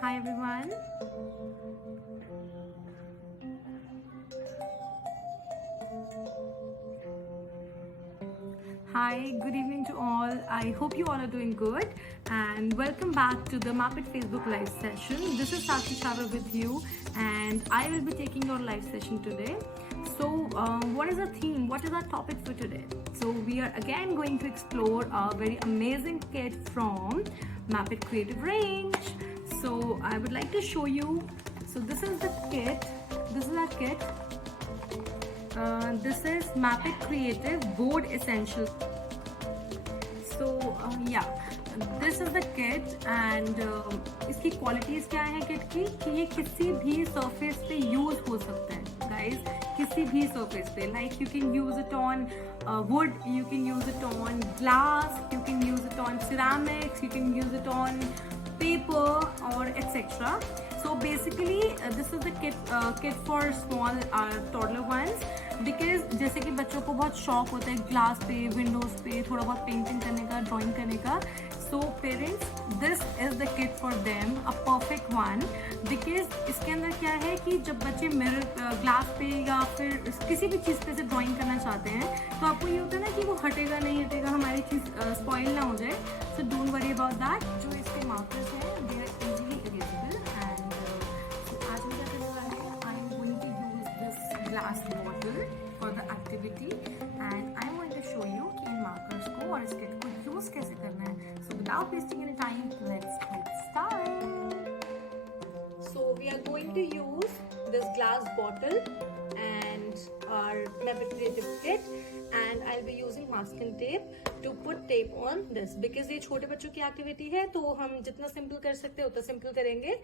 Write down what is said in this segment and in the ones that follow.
Hi everyone. Hi, good evening to all. I hope you all are doing good and welcome back to the Map It Facebook live session. This is Sakshi Chhabra with you and I will be taking your live session today. So, what is our theme? What is our topic for today? So, we are again going to explore a very amazing kit from Map It Creative Range. So, I would like to show you. So, this is the kit. This is our kit. This is Map It Creative Board Essential. So yeah, this is the kit and इसकी क्वालिटीज क्या है किट की कि ये किसी भी सरफेस पे यूज हो सकता है गाइस, किसी भी सरफेस पे. Like you can use it on wood, you can use it on glass, you can use it on ceramics, you can use it on paper or etc. So basically this is the kit for small toddler ones, because जैसे कि बच्चों को बहुत शौक होता है ग्लास पे, विंडोज पे थोड़ा बहुत पेंटिंग करने का, ड्राइंग करने का. So parents, this is the kit for them, a perfect one. Because इसके अंदर क्या है कि जब बच्चे मिरर ग्लास पे या फिर किसी भी चीज़ पे से ड्राइंग करना चाहते हैं तो आपको ये होता है ना कि वो हटेगा नहीं हटेगा, हमारी चीज़ स्पॉइल ना हो जाए. So don't worry about that. जो इसके मार्कर्स हैं they are easily erasable. And आज हम क्या करने वाले हैं, I am going to use this glass bottle for the activity and I'm going to show you कि इन markers को और इस kit को use कैसे करना है. So without wasting any time, let's get started. So we are going to use this glass bottle and our Map It Creative kit and I'll be using masking tape to put tape on this because ये छोटे बच्चों की activity है तो हम जितना simple कर सकते हैं उतना simple करेंगे.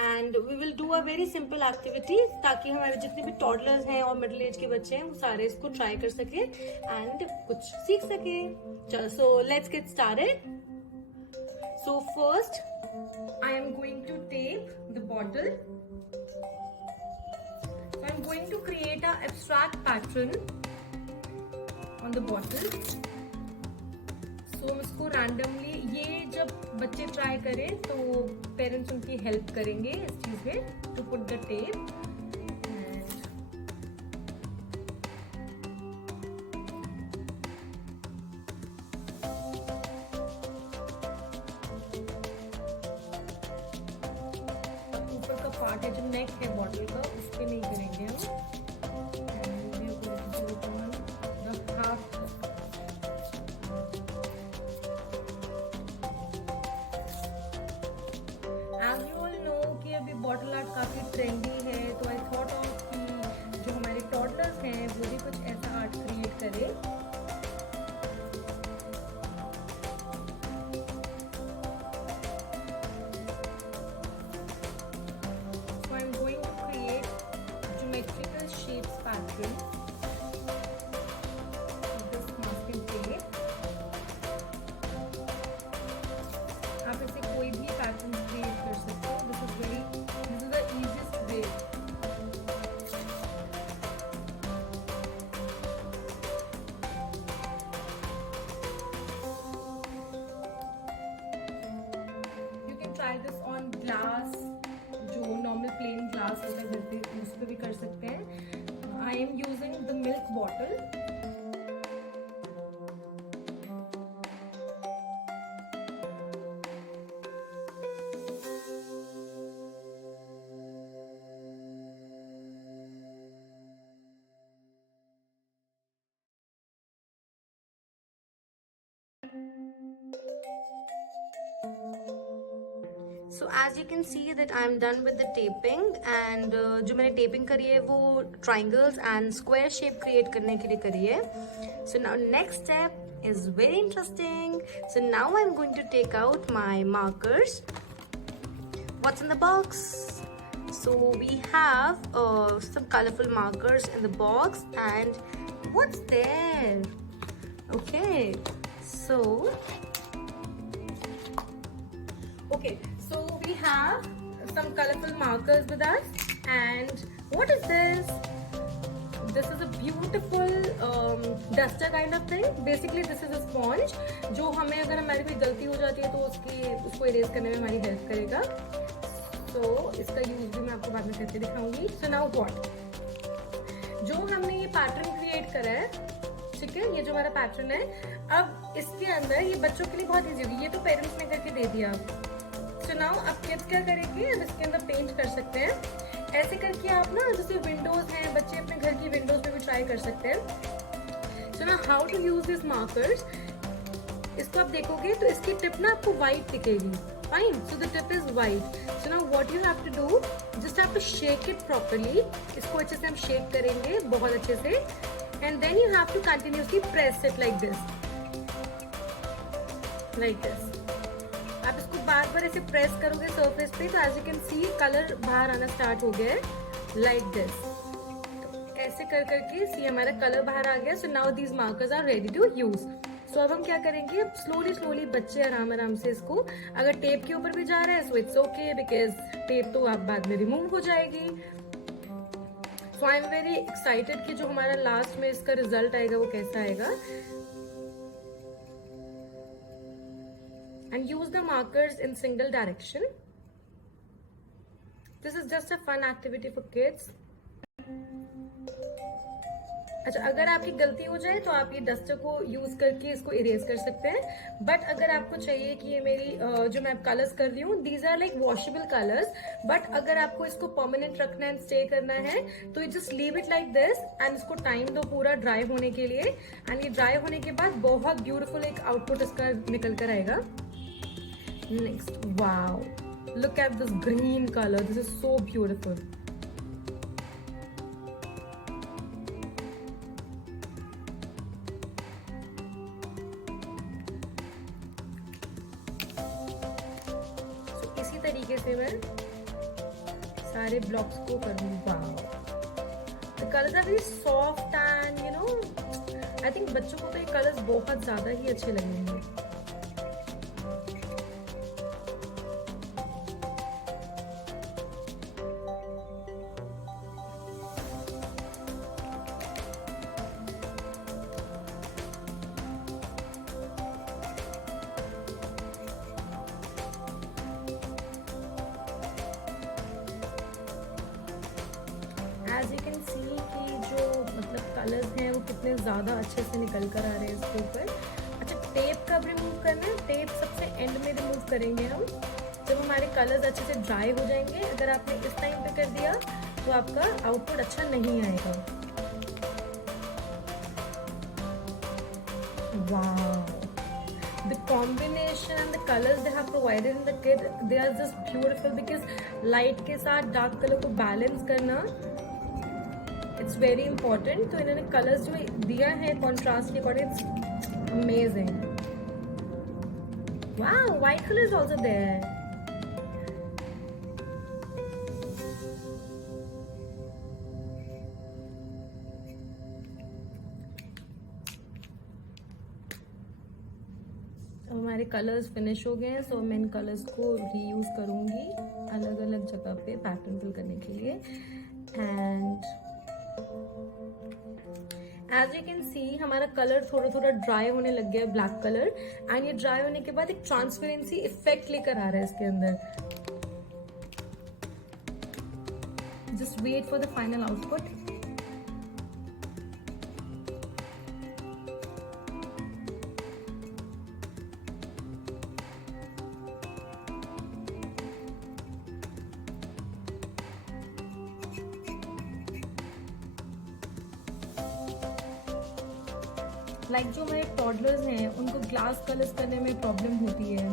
And we will do a very simple activity ताकि हमारे जितने भी टॉडलर्स हैं और मिडिल एज के बच्चे हैं वो सारे इसको ट्राई कर सके एंड कुछ सीख सके. चलो, so let's get started. So first I am going to tape the bottle. I am going to create a abstract pattern on the bottle. तो इसको रैंडमली, ये जब बच्चे ट्राई करें तो पेरेंट्स उनकी हेल्प करेंगे इस चीज में टू पुट द टेप. ऊपर का पार्ट है जो नेक है बॉटल का, उस पर नहीं करेंगे हम. बॉटल आर्ट काफ़ी ट्रेंडी है तो आई थॉट ऑफ कि जो हमारे टॉडलर्स हैं वो भी कुछ ऐसा आर्ट क्रिएट करें. So I'm going to create geometrical shapes pattern with this masking tape. आप इसे कोई भी पैटर्न क्रिएट कर सकते हो. This is the easiest way. You can try this on glass, जो नॉर्मल प्लेन ग्लास होता है घर पे उस पर भी कर सकते हैं. I am using the milk bottle. So as you can see that I'm done with the taping and जो मैंने taping करी है वो triangles and square shape create करने के लिए करी है. So now next step is very interesting. So now I'm going to take out my markers. What's in the box? So we have some colorful markers in the box and what's there? Okay, so we have some colorful markers with us and what is this? This is a beautiful duster kind of thing. Basically this is a sponge जो हमें अगर हमारी कोई गलती हो जाती है तो उसको इरेज करने में हमारी हेल्प करेगा. तो इसका यूज भी मैं आपको बाद में करके दिखाऊंगी. सो नाउ व्हाट, जो हमने ये पैटर्न क्रिएट करा है, ठीक है, ये जो हमारा पैटर्न है, अब इसके अंदर ये बच्चों के लिए बहुत इजी होगी. ये तो पेरेंट्स ने करके दे दिया. सो नाउ अब किड्स क्या करेंगे, अब इसके अंदर पेंट कर सकते हैं. ऐसे करके आप ना, जैसे विंडोज हैं, बच्चे अपने घर की विंडोज में भी ट्राई कर सकते हैं. So now how to use this markers. इसको आप देखोगे तो इसकी टिप ना आपको व्हाइट दिखेगी. Fine, so the tip is white. So now what you have to do, just have to shake it properly. इसको अच्छे से हम शेक करेंगे, बहुत अच्छे से. And then you have to continuously press it like this, like this. आप इसको बार बार ऐसे प्रेस करोगे सरफेस पे तो as you can see colour बाहर आना स्टार्ट हो गया है, लाइक दिस. तो ऐसे कर करके सी हमारा कलर बाहर आ गया. So now these markers are ready to use. So अब हम क्या करेंगे, अब स्लोली स्लोली बच्चे आराम आराम से इसको, अगर टेप के ऊपर भी जा रहा है so it's okay, because tape तो आप बाद में रिमूव हो जाएगी. सो आई एम वेरी एक्साइटेड कि जो हमारा लास्ट में इसका रिजल्ट आएगा वो कैसा आएगा. And use the markers in single direction. This is just a fun activity for kids. अच्छा, अगर आपकी गलती हो जाए तो आप ये डस्टर को यूज करके इसको इरेज कर सकते हैं. बट अगर आपको चाहिए कि ये मेरी जो मैं कलर्स कर रही हूँ, these are like washable colours. But अगर आपको इसको परमानेंट रखना है, स्टे करना है, तो you just leave it like this and इसको टाइम दो पूरा ड्राई होने के लिए. एंड ये ड्राई होने के बाद बहुत ब्यूटीफुल एक आउटपुट इसका निकल कर आएगा. Next, wow, look at this green color. This is so beautiful. So इसी तरीके से मैं सारे ब्लॉक्स को करूँगी. Wow, the colors are very soft and you know, I think बच्चों को तो ये कलर्स बहुत ज्यादा ही अच्छे लगेंगे. एज यू कैन सी कि जो मतलब कलर्स हैं वो कितने ज़्यादा अच्छे से निकल कर आ रहे हैं इसके ऊपर. अच्छा, टेप कब रिमूव करना है, टेप सबसे एंड में रिमूव करेंगे हम, जब हमारे कलर्स अच्छे से ड्राई हो जाएंगे. अगर आपने इस टाइम पे कर दिया तो आपका आउटपुट अच्छा नहीं आएगा. वाह, the combination and the colors they have provided in the kit, they are just beautiful because light के साथ dark color को balance करना it's very important. तो इन्होंने colors जो दिया है contrast के according, it's amazing. Wow, white color is also there. हमारे कलर्स फिनिश हो गए हैं. सो मैं इन कलर्स को रीयूज करूंगी अलग अलग जगह पे पैटर्न फिल करने के लिए. And as you can see हमारा कलर थोड़ा थोड़ा ड्राई होने लग गया है, ब्लैक कलर. एंड ये ड्राई होने के बाद एक ट्रांसपेरेंसी इफेक्ट लेकर आ रहा है इसके अंदर. Just wait for the final output. Like जो हमारे टॉडलर्स हैं उनको ग्लास कलर्स करने में प्रॉब्लम होती है,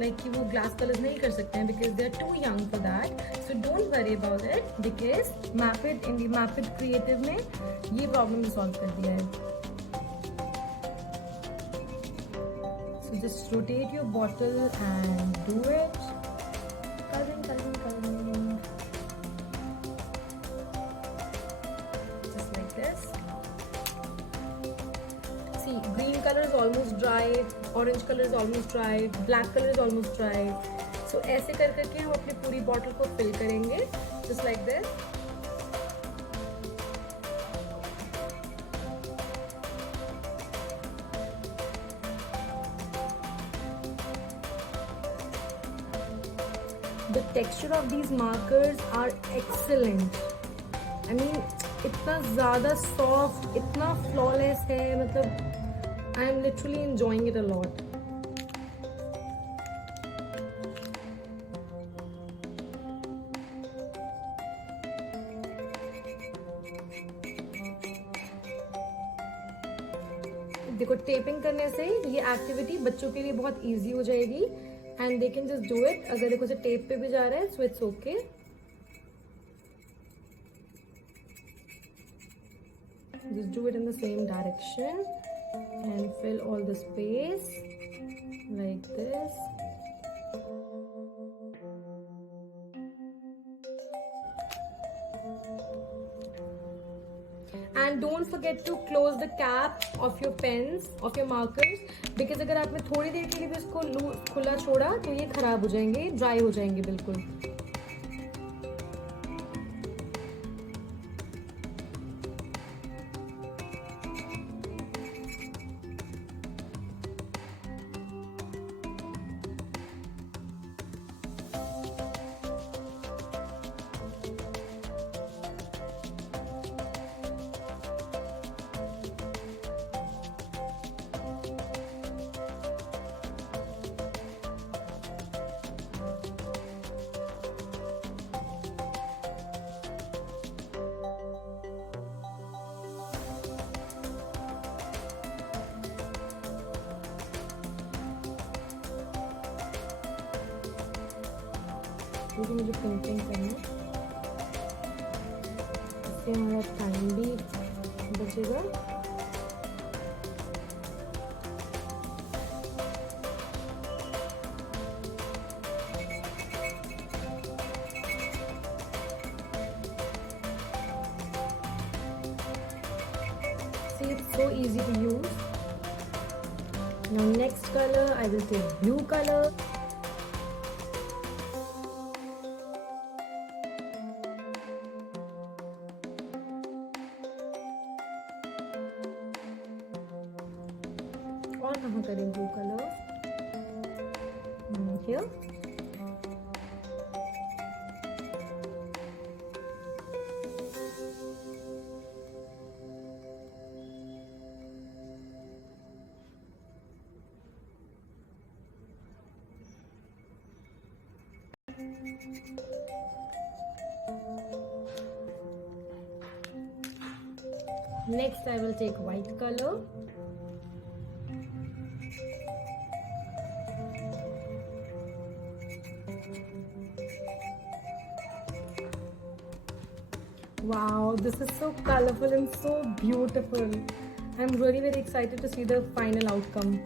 लाइक कि वो ग्लास कलर्स नहीं कर सकते हैं because they are too young for that. So don't worry about it because mapped creative ने ये प्रॉब्लम सॉल्व कर दिया है. So just rotate your bottle and do it. Colouring colouring colouring just like this. Green color is almost dry, orange color is almost dry, black color is almost dry. So ऐसे कर करके हम अपनी पूरी बॉटल को फिल करेंगे just like this. The texture of these markers are excellent. I mean इतना ज़्यादा सॉफ्ट, इतना फ्लॉलेस है, मतलब I am literally enjoying it a lot. देखो टेपिंग करने से ये एक्टिविटी बच्चों के लिए बहुत इजी हो जाएगी and they can just do it. अगर देखो से टेप पे भी जा रहा है so it's okay. Just do it in the same direction and fill all the space like this. And don't forget to close the cap of your pens, of your markers, because अगर आपने थोड़ी देर के लिए भी इसको खुला छोड़ा तो ये खराब हो जाएंगे, ड्राई हो जाएंगे बिल्कुल. क्योंकि मुझे पेंटिंग करना है, इससे हमारा टाइम भी बचेगा. See, it's so easy to use. Now next color I will take blue color. और कहाँ करें blue colour? Here. Next I will take white color. Wow, this is so colorful and so beautiful. I'm really very excited to see the final outcome.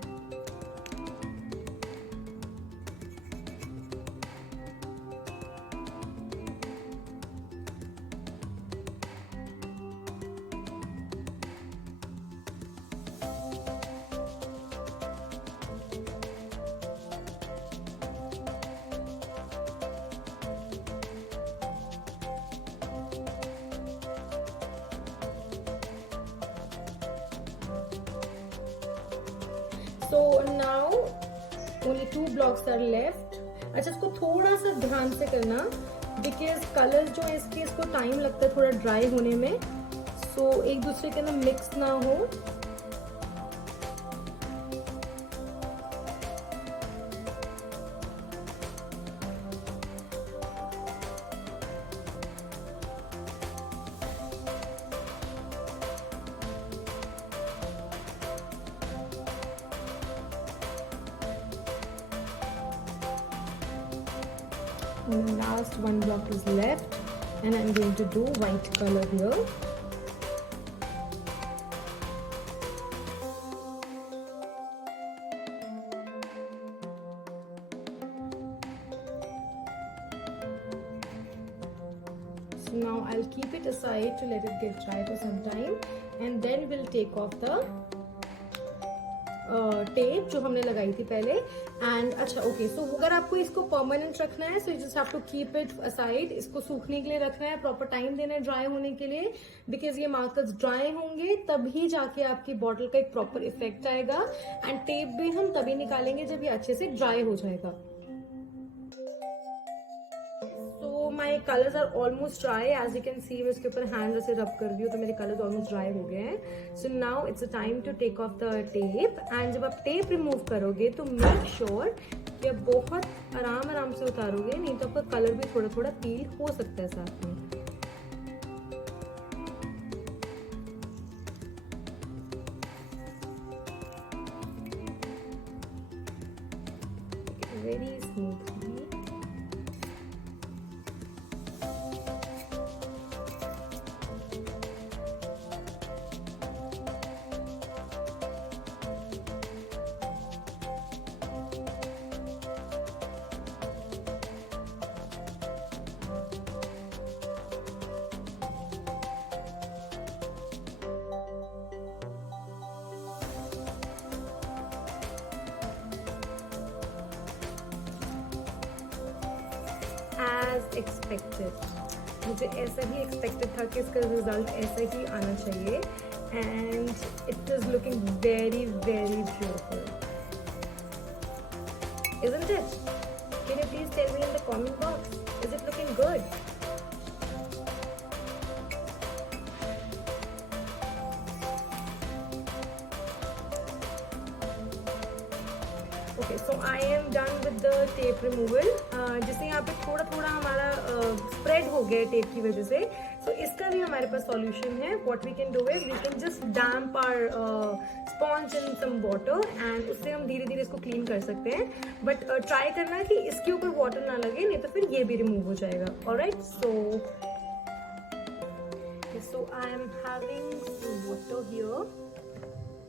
So now only 2 blocks are left. अच्छा, इसको थोड़ा सा ध्यान से करना because colours जो है इसके, इसको टाइम लगता है थोड़ा ड्राई होने में, सो एक दूसरे के अंदर मिक्स ना हो. And the last 1 block is left and I'm going to do white color here. So now I'll keep it aside to let it get dry for some time and then we'll take off the tape जो हमने लगाई थी पहले. एंड अच्छा ओके, सो अगर आपको इसको permanent रखना है so you just have to keep it aside. इसको सूखने के लिए रखना है, प्रॉपर टाइम देना है ड्राई होने के लिए, बिकॉज ये मार्कर्स ड्राई होंगे तभी जाके आपकी बॉटल का एक प्रॉपर इफेक्ट आएगा. एंड टेप भी हम तभी निकालेंगे जब ये अच्छे से ड्राई हो जाएगा. My colours are almost dry, as you can see मैं इसके ऊपर हैंड ऐसे रब कर रही हूँ तो मेरे कलर्स ऑलमोस्ट ड्राई हो गए हैं. So now it's a time to take off the tape. And जब आप टेप रिमूव करोगे तो मेक श्योर कि आप बहुत आराम से उतारोगे, नहीं तो आपका कलर भी थोड़ा थोड़ा पील हो सकता है साथ में. Very smoothly. As expected, मुझे ऐसा ही एक्सपेक्टेड था कि इसका रिजल्ट ऐसा ही आना चाहिए. And it is looking very very beautiful, isn't it? Can you please tell me in the comment box, is it looking good? Okay, so I am done with the tape removal. जैसे यहाँ पे थोड़ा थोड़ा हमारा स्प्रेड हो गया टेप की वजह से, so इसका भी हमारे पास सॉल्यूशन है. What we can do is we can just damp our sponge in some water and उससे हम धीरे धीरे इसको क्लीन कर सकते हैं. बट ट्राई करना कि इसके ऊपर वाटर ना लगे, नहीं तो फिर ये भी रिमूव हो जाएगा. Alright, so I am having some water here.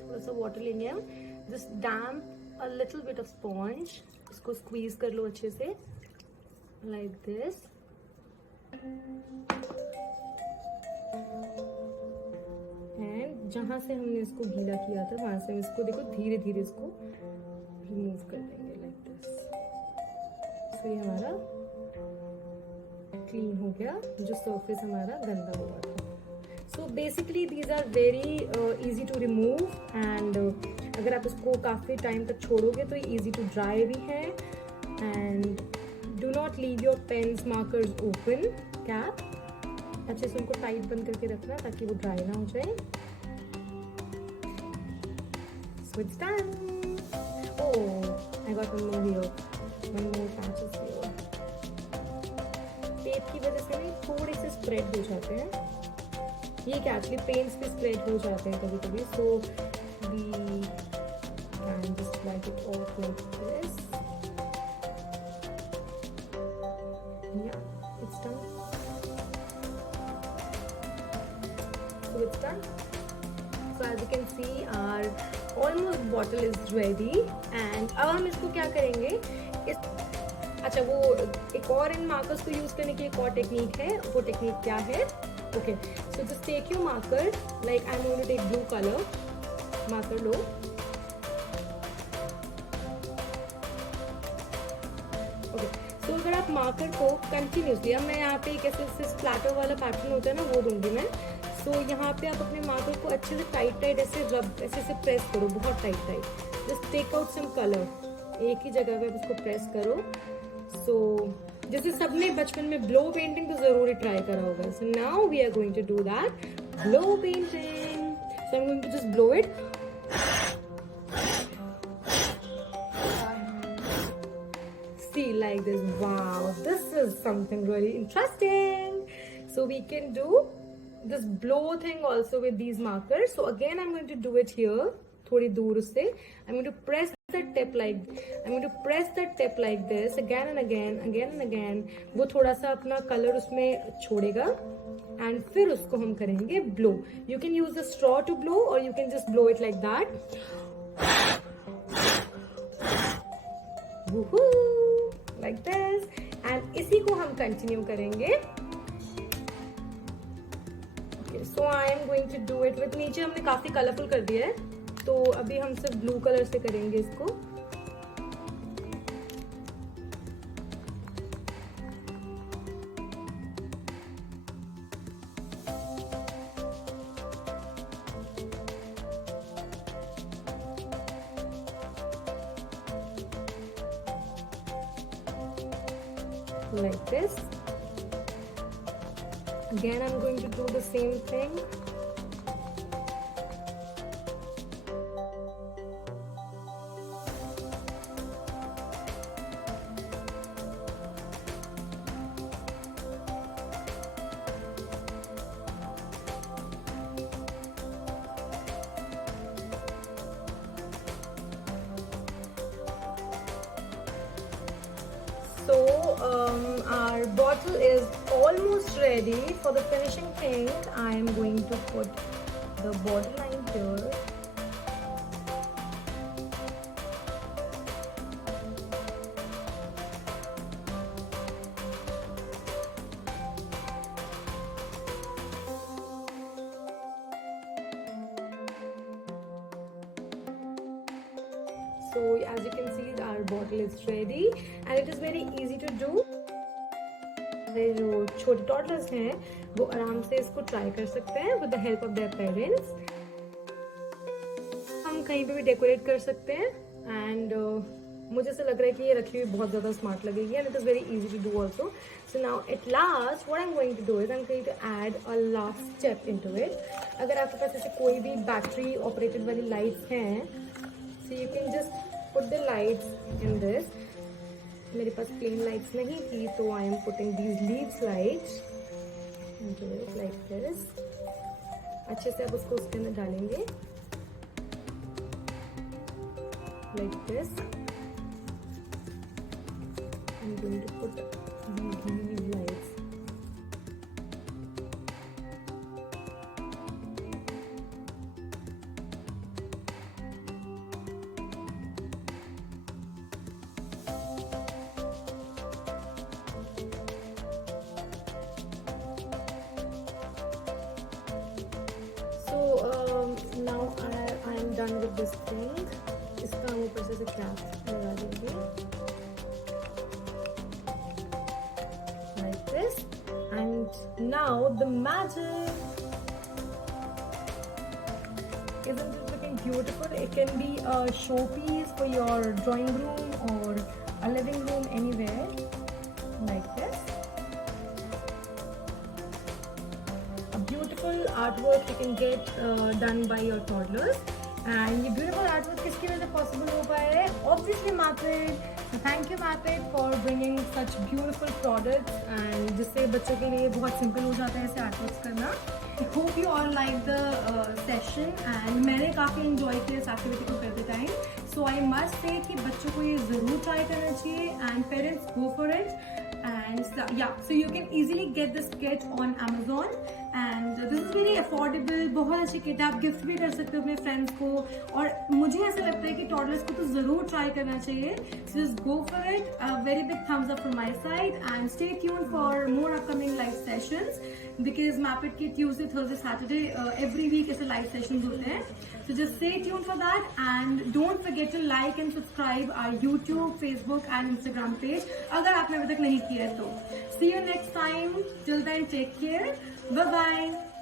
थोड़ा सा वाटर लेंगे हम. Just damp a little bit of sponge. इसको squeeze कर लो अच्छे से like this. And जहाँ से हमने इसको गीला किया था वहां से हम इसको देखो धीरे धीरे इसको रिमूव कर देंगे like this. So ये हमारा क्लीन हो गया जो सरफेस हमारा गंदा हुआ था. So basically these are very easy to remove and अगर आप इसको काफ़ी टाइम तक छोड़ोगे तो ये easy to dry भी है. And do not leave your pens markers open cap. अच्छे से उनको टाइट बंद करके रखना ताकि वो ड्राई ना हो जाए. So it's done. Oh, I got one more here. One more patch is here. Tape की वजह से ना थोड़े से स्प्रेड हो जाते हैं. ये क्या एक्चुअली पेन्स पे स्प्रेड हो जाते हैं कभी कभी. So we can just like it off like this. Yeah it's done. So it's done. So as you can see our almost bottle is ready. And अब हम इसको क्या करेंगे, अच्छा वो एक और इन मार्कर्स को यूज करने की एक और टेक्निक है. वो टेक्निक क्या है? Okay, so just take your marker, like I'm going to take blue color marker low. Okay, so अगर आप मार्कर को कंटिन्यूसली, अब मैं यहाँ पे एक ऐसे स्प्लैटर वाला पैटर्न होता है ना वो दूंगी मैं. So यहाँ पे आप अपने मार्कर को अच्छे से टाइट ऐसे रब ऐसे प्रेस करो, बहुत tight. Just take out some color. एक ही जगह पे उसको प्रेस करो. So जैसे सबने बचपन में ब्लो पेंटिंग तो जरूर ट्राई करा होगा. So now we are going to do that blow painting. So I am going to just blow it. See like this. Wow, this is something really interesting. So we can do this blow thing also with these markers. So again I'm going to do it here. थोड़ी दूर उससे I'm going to press the tip like this again and again. वो थोड़ा सा अपना कलर उसमें छोड़ेगा and फिर उसको हम करेंगे blow. You can use the straw to blow or you can just blow it like that. Woohoo! Like this. And इसी को हम continue करेंगे. Okay, so I am going to do it with, नीचे हमने काफी कलरफुल कर दिया है तो अभी हम सिर्फ ब्लू कलर से करेंगे इसको. Like this. Again, I'm going to do the same thing. So our bottle is almost ready. For the finishing thing, I am going to put the bottle line here. So as you can see, our bottle is ready and it is very easy to do. जो छोटे टॉडलर्स हैं वो आराम से इसको ट्राई कर सकते हैं with the help of their parents. हम कहीं पे भी डेकोरेट कर सकते हैं एंड मुझे ऐसा लग रहा है कि ये रखी हुई बहुत ज़्यादा स्मार्ट लगेगी and it is very easy to do also. So now at last what I am going to do is I am going to add a last step into it. अगर आपके पास ऐसे कोई भी बैटरी ऑपरेटेड वाली लाइट्स हैं, so you can just put the lights in this. मेरे पास plain lights नहीं थी तो I am putting these leaves lights into it like this. अच्छे से आप उसको उसके अंदर डालेंगे like this. I'm going to put these leaf lights. Now I am done with this thing. इसका हम ऊपर से कैप लगा देंगे like this. And now the magic. Isn't it looking beautiful? It can be a showpiece for your drawing room or a living room, anywhere like this. Beautiful artwork you can get done by your toddlers. And ये beautiful artwork किसकी वजह से possible हो पाया है? Obviously Maped. So thank you Maped for bringing such beautiful products and जिससे बच्चों के लिए बहुत simple हो जाता है ऐसे artworks करना. I hope you all like the session and मैंने काफ़ी enjoy किया इस activity को करते time. So I must say कि बच्चों को ये ज़रूर try करना चाहिए and parents go for it. And yeah, so you can easily get this kit on Amazon and this is very affordable. बहुत अच्छी किट आप गिफ्ट भी कर सकते हो अपने फ्रेंड्स को और मुझे ऐसा लगता है कि टॉडलर्स को तो ज़रूर ट्राई करना चाहिए. So just go for it. A very big thumbs up from my side and stay tuned for more upcoming live sessions because Maped के Tuesday, Thursday, Saturday every week ऐसे live sessions होते हैं. So just stay tuned for that and don't forget to like and subscribe our YouTube, Facebook and Instagram page अगर आपने अभी तक नहीं किया है तो. See you next time. Till then, take care. Bye bye.